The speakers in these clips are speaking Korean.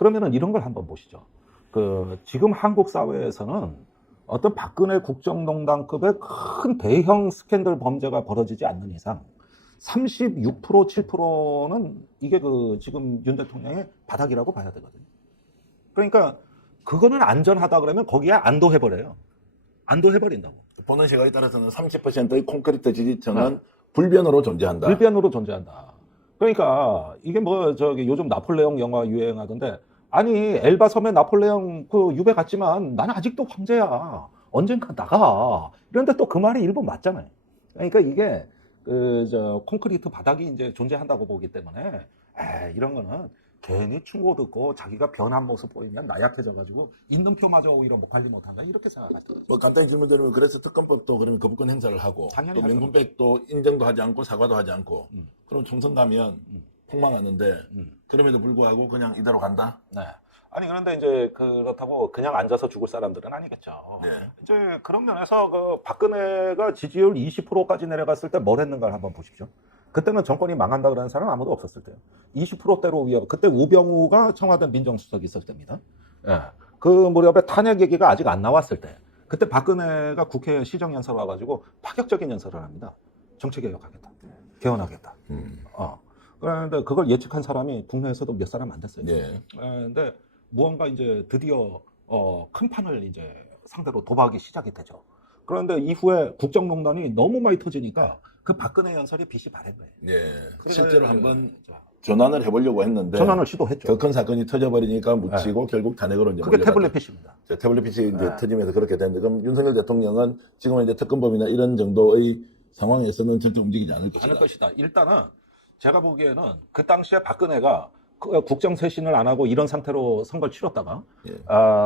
그러면은 이런 걸 한번 보시죠. 지금 한국 사회에서는 어떤 박근혜 국정농단급의 큰 대형 스캔들 범죄가 벌어지지 않는 이상 36%, 7%는 이게 지금 윤 대통령의 바닥이라고 봐야 되거든요. 그러니까 그거는 안전하다 그러면 거기에 안도해버려요. 안도해버린다고. 보는 시각에 따라서는 30%의 콘크리트 지지층은 불변으로 존재한다. 불변으로 존재한다. 그러니까 이게 요즘 나폴레옹 영화 유행하던데, 아니 엘바 섬에 나폴레옹 유배 갔지만 나는 아직도 황제야. 언젠가 나가. 이런데 또 그 말이 일부 맞잖아요. 그러니까 이게 콘크리트 바닥이 이제 존재한다고 보기 때문에 이런 거는 괜히 충고 듣고 자기가 변한 모습 보이면 나약해져가지고 있는 표마저 오히려 관리 못한다 이렇게 생각하시죠. 뭐 간단히 질문드리면 그래서 특검법도 그러면 거부권 행사를 하고 당연히 또 하죠. 명분백도 인정도 하지 않고 사과도 하지 않고 그럼 총선 가면 폭망하는데 그럼에도 불구하고 그냥 이대로 간다? 네. 아니 그런데 이제 그렇다고 그냥 앉아서 죽을 사람들은 아니겠죠. 네. 이제 그런 면에서 박근혜가 지지율 20%까지 내려갔을 때 뭘 했는가를 한번 보십시오. 그때는 정권이 망한다 그러는 사람 아무도 없었을 때요. 20%대로 그때 우병우가 청와대 민정수석이 있었을 때입니다. 예. 그 무렵에 탄핵 얘기가 아직 안 나왔을 때, 그때 박근혜가 국회 시정연설 와가지고 파격적인 연설을 합니다. 정치개혁하겠다, 개헌하겠다. 그런데 그걸 예측한 사람이 국내에서도 몇 사람 안 됐어요. 네. 근데 무언가 이제 드디어 큰 판을 이제 상대로 도박이 시작이 되죠. 그런데 이후에 국정농단이 너무 많이 터지니까 그 박근혜 연설이 빛이 바랜 거예요. 네. 그래서 실제로 한번 전환을 해보려고 했는데 전환을 시도했죠. 더 큰 사건이 터져버리니까 묻히고 결국 탄핵으로 이제 그게 몰려갔다. 태블릿 PC입니다. 태블릿 PC 이제 터지면서 그렇게 됐는데 그럼 윤석열 대통령은 지금은 이제 특검법이나 이런 정도의 상황에서는 절대 움직이지 않을 것이다. 일단은 제가 보기에는 그 당시에 박근혜가 국정쇄신을 안 하고 이런 상태로 선거를 치렀다가 예.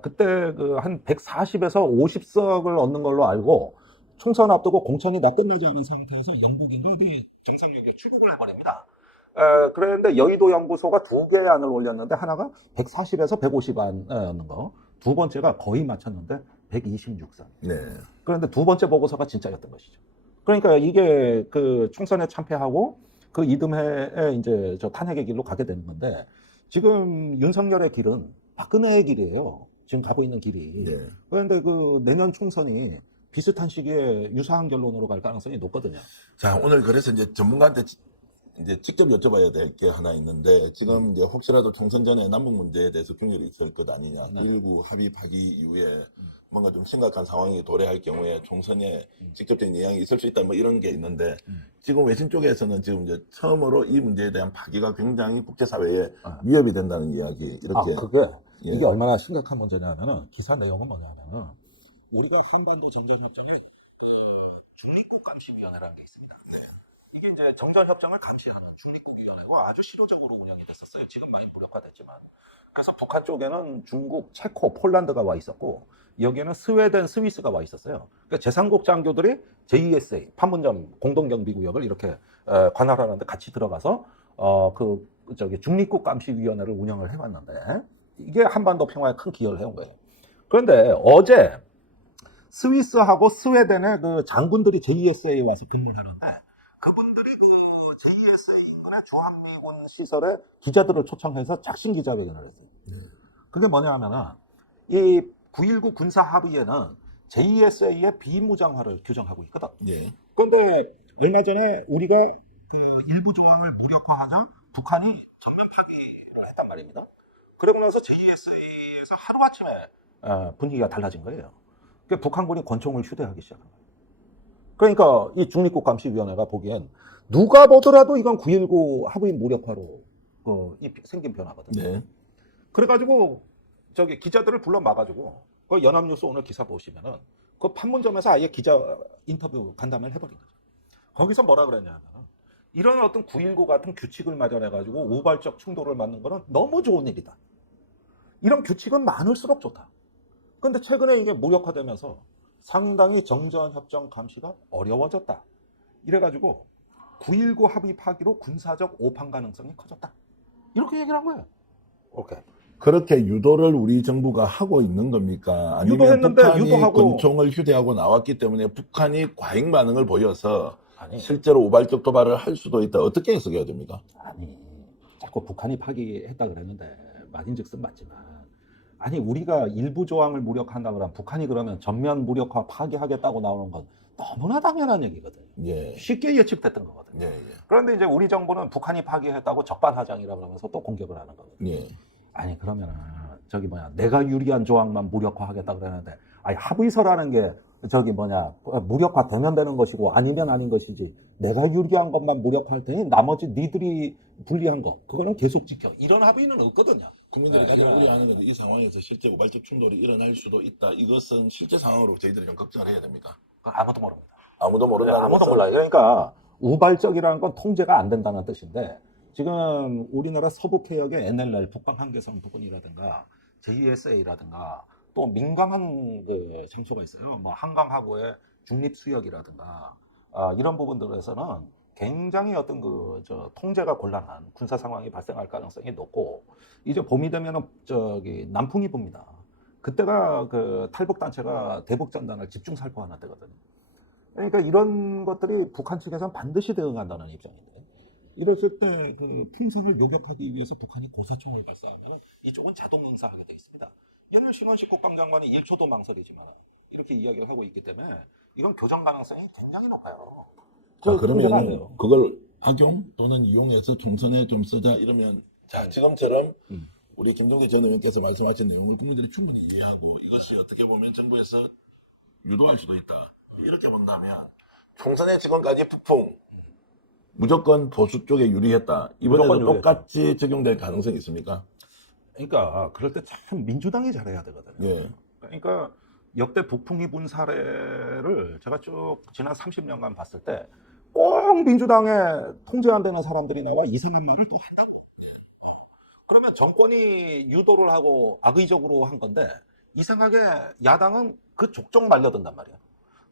그때 한 140에서 50석을 얻는 걸로 알고 총선 앞두고 공천이 다 끝나지 않은 상태에서 영국인가 어디 정상역에 출국을 해버립니다. 그런데 여의도 연구소가 2개의 안을 올렸는데 하나가 140에서 150 안이었는 거, 두 번째가 거의 맞췄는데 126선. 네. 그런데 두 번째 보고서가 진짜였던 것이죠. 그러니까 이게 총선에 참패하고 그 이듬해에 이제 탄핵의 길로 가게 되는 건데, 지금 윤석열의 길은 박근혜의 길이에요. 지금 가고 있는 길이. 네. 그런데 내년 총선이 비슷한 시기에 유사한 결론으로 갈 가능성이 높거든요. 자, 오늘 그래서 이제 전문가한테 이제 직접 여쭤봐야 될 게 하나 있는데 지금 이제 혹시라도 총선 전에 남북 문제에 대해서 균열이 있을 것 아니냐. 9.19 합의하기 이후에 뭔가 좀 심각한 상황이 도래할 경우에 총선에 직접적인 영향이 있을 수 있다 뭐 이런 게 있는데 지금 외신 쪽에서는 지금 이제 처음으로 이 문제에 대한 파기가 굉장히 국제사회에 위협이 된다는 이야기 이렇게. 이게 얼마나 심각한 문제냐면은 기사 내용은 뭐냐면은 우리가 한반도 정전협정에 중립국감시위원회라는 게 있습니다. 이게 이제 정전협정을 감시하는 중립국위원회가 아주 실효적으로 운영이 됐었어요. 지금 많이 무력화됐지만. 그래서 북한 쪽에는 중국, 체코, 폴란드가 와 있었고 여기에는 스웨덴, 스위스가 와 있었어요. 그러니까 제3국 장교들이 JESA, 판문점 공동경비구역을 이렇게 관할하는데 같이 들어가서 중립국감시위원회를 운영을 해왔는데 이게 한반도 평화에 큰 기여를 해온 거예요. 그런데 어제 스위스하고 스웨덴의 장군들이 JESA에 와서 근무를 하는데 그분들이 JESA군의 주한미군 시설에 기자들을 초청해서 작심 기자회견을 했어요. 그게 뭐냐면은 이 9.19 군사 합의에는 JESA의 비무장화를 규정하고 있거든. 예. 그런데 얼마 전에 우리가 일부 조항을 무력화하자 북한이 전면 파기를 했단 말입니다. 그러고 나서 JESA에서 하루아침에 분위기가 달라진 거예요. 그러니까 북한군이 권총을 휴대하기 시작한 거예요. 그러니까 이 중립국감시위원회가 보기엔 누가 보더라도 이건 9.19 합의 무력화로 생긴 변화거든요. 네. 그래가지고 기자들을 불러 막아주고 연합뉴스 오늘 기사 보시면은 그 판문점에서 아예 기자 인터뷰 간담회를 해버린 거죠. 거기서 뭐라 그랬냐면 이런 어떤 9.19 같은 규칙을 마련해가지고 우발적 충돌을 막는 거는 너무 좋은 일이다. 이런 규칙은 많을수록 좋다. 근데 최근에 이게 무력화되면서 상당히 정전협정 감시가 어려워졌다. 이래가지고 9.19 합의 파기로 군사적 오판 가능성이 커졌다. 이렇게 얘기를 한 거예요. 오케이. 그렇게 유도를 우리 정부가 하고 있는 겁니까? 아니면 유도했는데 북한이 유도하고 권총을 휴대하고 나왔기 때문에 북한이 과잉 반응을 보여서 아니 실제로 우발적 도발을 할 수도 있다. 어떻게 해석해야 됩니까? 아니 자꾸 북한이 파기했다 그랬는데 말인즉슨 맞지만 아니 우리가 일부 조항을 무력한다 그러면 북한이 그러면 전면 무력화 파기하겠다고 나오는 건 너무나 당연한 얘기거든요. 예. 쉽게 예측됐던 거거든요. 예. 예. 그런데 이제 우리 정부는 북한이 파기했다고 적반하장이라 그러면서 또 공격을 하는 거거든요. 예. 아니 그러면은 저기 뭐냐 내가 유리한 조항만 무력화하겠다 그러는데 아니 합의서라는 게 저기 뭐냐 무력화 되면 되는 것이고 아니면 아닌 것이지 내가 유리한 것만 무력화할 테니 나머지 니들이 불리한 거 그거는 계속 지켜 이런 합의는 없거든요. 국민들이 가장 우려하는 것은 이 상황에서 실제 우발적 충돌이 일어날 수도 있다. 이것은 실제 상황으로 저희들이 좀 걱정을 해야 됩니까? 아무도 모릅니다. 아무도 모른다는 아무도 것은 몰라요. 그러니까 우발적이라는 건 통제가 안 된다는 뜻인데 지금 우리나라 서부 개혁의 NLL 북방 한계선 부분이라든가 JSA라든가 또 민감한 그 장소가 있어요. 뭐 한강 하구의 중립 수역이라든가 이런 부분들에서는 굉장히 어떤 그 통제가 곤란한 군사 상황이 발생할 가능성이 높고 이제 봄이 되면은 저기 남풍이 붑니다. 그때가 그 탈북 단체가 대북 전단을 집중 살포하는 때거든요. 그러니까 이런 것들이 북한 측에서는 반드시 대응한다는 입장인데 이랬을 때 그 풍선을 요격하기 위해서 북한이 고사총을 발사하면 이쪽은 자동 응사하게 되어 있습니다. 연일 신원식 국방장관이 1초도 망설이지만 이렇게 이야기를 하고 있기 때문에 이건 교전 가능성이 굉장히 높아요. 자, 그러면 그걸 악용 또는 이용해서 총선에 좀 쓰자 이러면 자 지금처럼 우리 김종대 전 의원께서 말씀하신 내용을 국민들이 충분히 이해하고 이것이 어떻게 보면 정부에서 유도할 수도 있다. 이렇게 본다면 총선에 지금까지 북풍 무조건 보수 쪽에 유리했다. 이번에도 무조건 똑같이 적용될 가능성이 있습니까? 그러니까 그럴 때 참 민주당이 잘해야 되거든요. 예. 그러니까 역대 북풍이 분 사례를 제가 쭉 지난 30년간 봤을 때 꼭 민주당에 통제 안 되는 사람들이 나와 이상한 말을 또 한다고. 그러면 정권이 유도를 하고 악의적으로 한 건데 이상하게 야당은 그 족족 말려든단 말이야.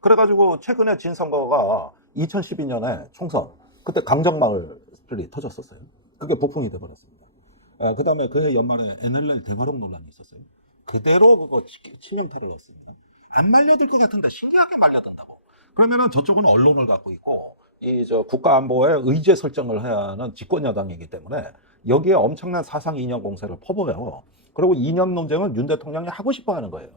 그래가지고 최근에 진 선거가 2012년에 총선 그때 강정마을이 터졌었어요. 그게 북풍이 돼버렸습니다. 그 다음에 그해 연말에 NLL 대화록 논란이 있었어요. 그대로 그거 치명타를 넣었습니다. 안 말려들 것 같은데 신기하게 말려든다고. 그러면은 저쪽은 언론을 갖고 있고 이 국가안보에 의제 설정을 해야 하는 집권 여당이기 때문에 여기에 엄청난 사상 이념 공세를 퍼부어요. 그리고 이념 논쟁은 윤 대통령이 하고 싶어 하는 거예요.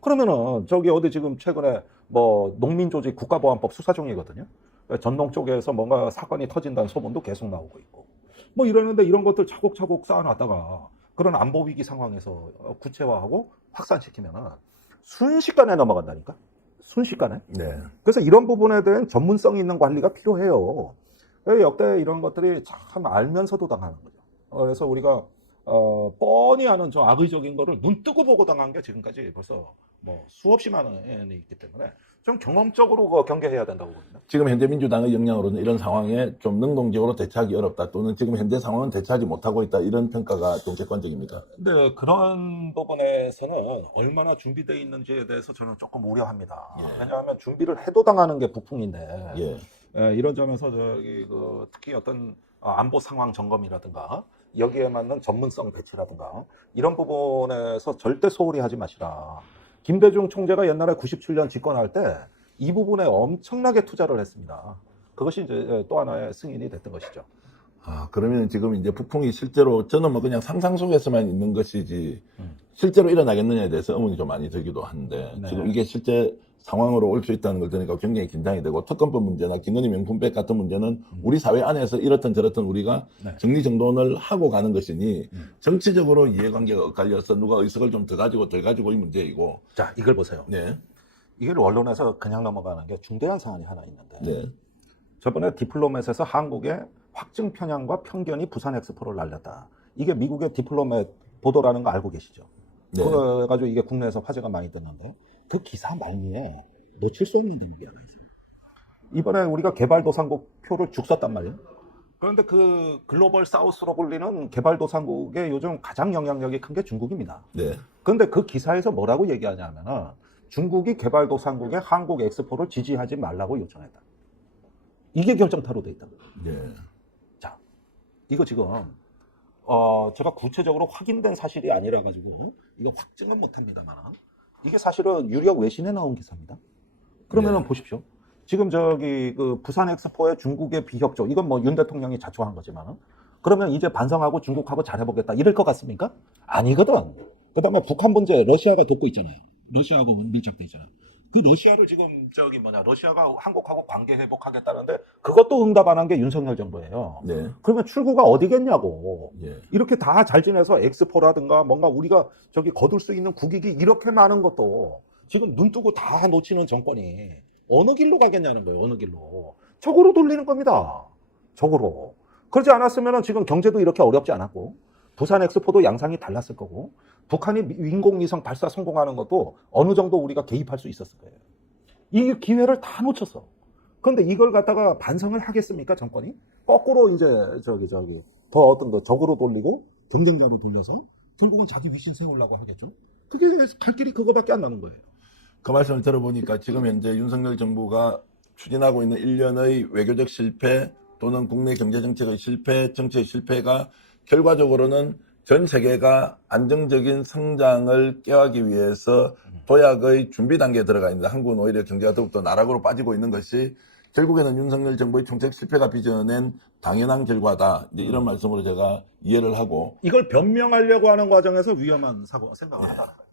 그러면은 저기 어디 지금 최근에 뭐 농민조직 국가보안법 수사 중이거든요. 전농 쪽에서 뭔가 사건이 터진다는 소문도 계속 나오고 있고 뭐 이러는데 이런 것들 차곡차곡 쌓아놨다가 그런 안보 위기 상황에서 구체화하고 확산시키면은 순식간에 넘어간다니까. 순식간에. 네. 그래서 이런 부분에 대한 전문성 있는 관리가 필요해요. 역대 이런 것들이 참 알면서도 당하는 거죠. 그래서 우리가 뻔히 아는 저 악의적인 거를 눈 뜨고 보고 당한 게 지금까지 벌써 뭐 수없이 많은 있기 때문에 좀 경험적으로 경계해야 된다고 봅니다. 지금 현재 민주당의 역량으로는 이런 상황에 좀 능동적으로 대처하기 어렵다 또는 지금 현재 상황은 대처하지 못하고 있다 이런 평가가 좀 객관적입니까? 근데 그런 부분에서는 얼마나 준비되어 있는지에 대해서 저는 조금 우려합니다. 예. 왜냐하면 준비를 해도 당하는 게 북풍인데 예. 이런 점에서 저기 특히 어떤 안보 상황 점검이라든가 여기에 맞는 전문성 배치라든가 이런 부분에서 절대 소홀히 하지 마시라. 김대중 총재가 옛날에 97년 집권할 때 이 부분에 엄청나게 투자를 했습니다. 그것이 이제 또 하나의 승인이 됐던 것이죠. 그러면 지금 이제 북풍이 실제로 저는 뭐 그냥 상상 속에서만 있는 것이지 실제로 일어나겠느냐에 대해서 의문이 좀 많이 들기도 한데 네. 지금 이게 실제 상황으로 올 수 있다는 걸 들으니까 굉장히 긴장이 되고 특검법 문제나 김건희 명품백 같은 문제는 우리 사회 안에서 이렇든 저렇든 우리가 네. 정리정돈을 하고 가는 것이니 정치적으로 이해관계가 엇갈려서 누가 의석을 좀 더 가지고 덜 가지고 이 문제이고 자, 이걸 보세요. 네. 이걸 언론에서 그냥 넘어가는 게 중대한 사안이 하나 있는데 네. 저번에 디플로맷에서 한국의 확증 편향과 편견이 부산 엑스포를 날렸다. 이게 미국의 디플로맷 보도라는 거 알고 계시죠? 네. 그래가지고 이게 국내에서 화제가 많이 됐는데 그 기사 말미에 놓칠 수 없는 대목이 하나 있어요. 이번에 우리가 개발도상국 표를 죽 썼단 말이에요. 그런데 그 글로벌 사우스로 불리는 개발도상국의 요즘 가장 영향력이 큰 게 중국입니다. 네. 그런데 그 기사에서 뭐라고 얘기하냐면은 중국이 개발도상국의 한국 엑스포를 지지하지 말라고 요청했다. 이게 결정타로 돼 있다. 네. 자, 이거 지금 제가 구체적으로 확인된 사실이 아니라 가지고 이거 확증은 못합니다만 이게 사실은 유력 외신에 나온 기사입니다. 그러면은 네. 보십시오. 지금 저기 그 부산 엑스포의 중국의 비협조 이건 뭐 윤 대통령이 자초한 거지만 그러면 이제 반성하고 중국하고 잘해보겠다 이럴 것 같습니까? 아니거든. 그다음에 북한 문제 러시아가 돕고 있잖아요. 러시아하고 밀착돼 있잖아요. 그 러시아를 지금 러시아가 한국하고 관계 회복하겠다는데 그것도 응답 안 한 게 윤석열 정부예요. 네. 그러면 출구가 어디겠냐고. 예. 이렇게 다 잘 지내서 엑스포라든가 뭔가 우리가 거둘 수 있는 국익이 이렇게 많은 것도 지금 눈 뜨고 다 놓치는 정권이 어느 길로 가겠냐는 거예요. 어느 길로. 적으로 돌리는 겁니다. 적으로. 그러지 않았으면 지금 경제도 이렇게 어렵지 않았고 부산 엑스포도 양상이 달랐을 거고 북한이 인공위성 발사 성공하는 것도 어느 정도 우리가 개입할 수 있었을 거예요. 이 기회를 다 놓쳤어. 그런데 이걸 갖다가 반성을 하겠습니까, 정권이? 거꾸로 이제 더 어떤 거 적으로 돌리고 경쟁자로 돌려서 결국은 자기 위신 세우려고 하겠죠. 그게 갈 길이 그거밖에 안 나는 거예요. 그 말씀을 들어보니까 지금 현재 윤석열 정부가 추진하고 있는 일련의 외교적 실패 또는 국내 경제 정책의 실패, 정치의 실패가 결과적으로는 전 세계가 안정적인 성장을 꾀하기 위해서 도약의 준비 단계에 들어가 있는데 한국은 오히려 경제가 더욱더 나락으로 빠지고 있는 것이 결국에는 윤석열 정부의 정책 실패가 빚어낸 당연한 결과다. 이제 이런 말씀으로 제가 이해를 하고 이걸 변명하려고 하는 과정에서 위험한 생각을 하다는 거예요.